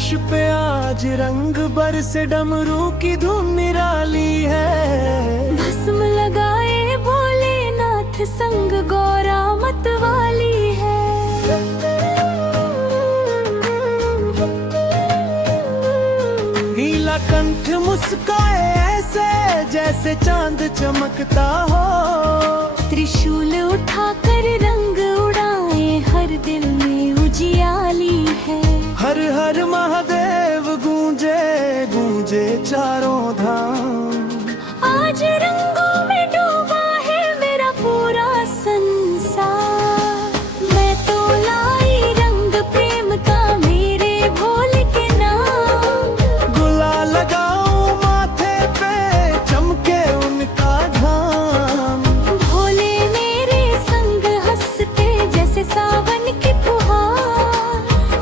कैलाश पे आज रंग बरसे, डमरू की धुन निराली है। भस्म लगाए भोलेनाथ संग गौरा मतवाली है। नीलकंठ मुस्काए ऐसे जैसे चांद चमकता हो। त्रिशूल उठाकर रंग उड़ाए हर दिल में उजियाली है। हर हर महादेव गूंजे गूंजे चारों धाम। आज रंगों में डूबा है मेरा पूरा संसार। मैं तो लाई रंग प्रेम का मेरे भोले के नाम। गुलाल लगाऊं माथे पे चमके उनका धाम। भोले मेरे संग हंसते जैसे सावन की फुहार।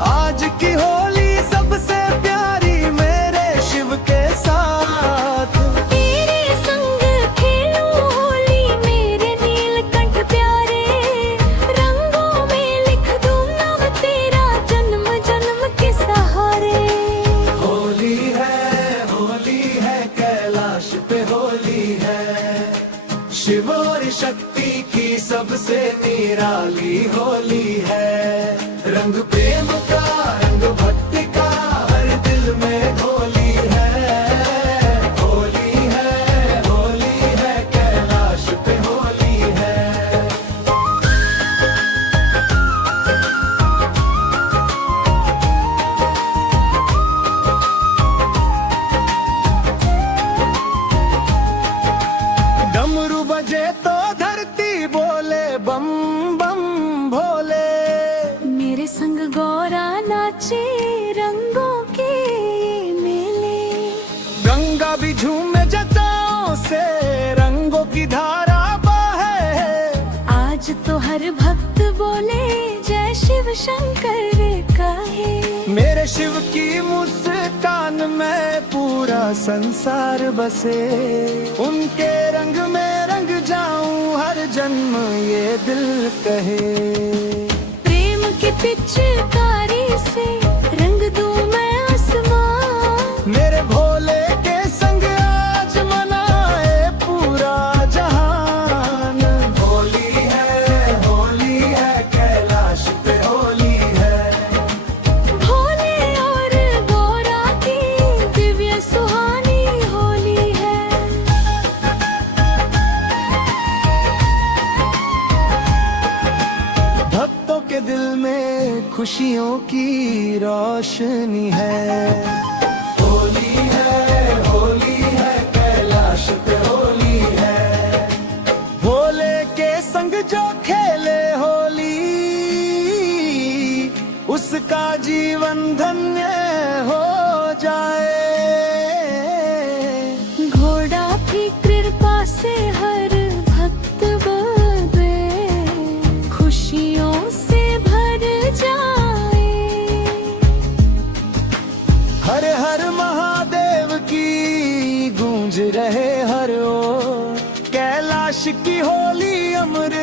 आज की होली सबसे प्यारी मेरे शिव के साथ। तेरे संग खेलूं होली मेरे नीलकंठ प्यारे। रंगों में लिख दूं नाम तेरा जन्म जन्म के सहारे। होली है कैलाश पे होली है। शिव और शक्ति की सबसे निराली होली है। रंग प्रेम का रंग भक्ति का हर दिल में होली है। होली है कैलाश पे होली है। डमरू बजे तो धरती बोले बम बम भोले। मेरे संग गौरा नाचे रंगों के मेले। गंगा भी झूमे जटाओं से रंगों की धारा बहे। आज तो हर भक्त बोले जय शिव शंकर कहे। मेरे शिव की मुस्कान में पूरा संसार बसे। उनके रंग में रंग जाऊं हर जन्म ये दिल कहे। प्रेम की पिचकारी से रंग दूं मैं आसमां। मेरे भोले के संग आज मनाए पूरा जहान। होली है कैलाश पे होली है। भोले और गौरा की दिव्य सुहानी होली है। भक्तों के दिल में खुशियों की रोशनी है। होली है कैलाश पे होली है। भोले के संग जो खेले होली उसका जीवन धन्य हो जाए। घोड़ा की कृपा से हर भक्त बदे खुशियों से भर जाए। हर हर महादेव की गूंज रहे हर ओर। कैलाश की होली अमृत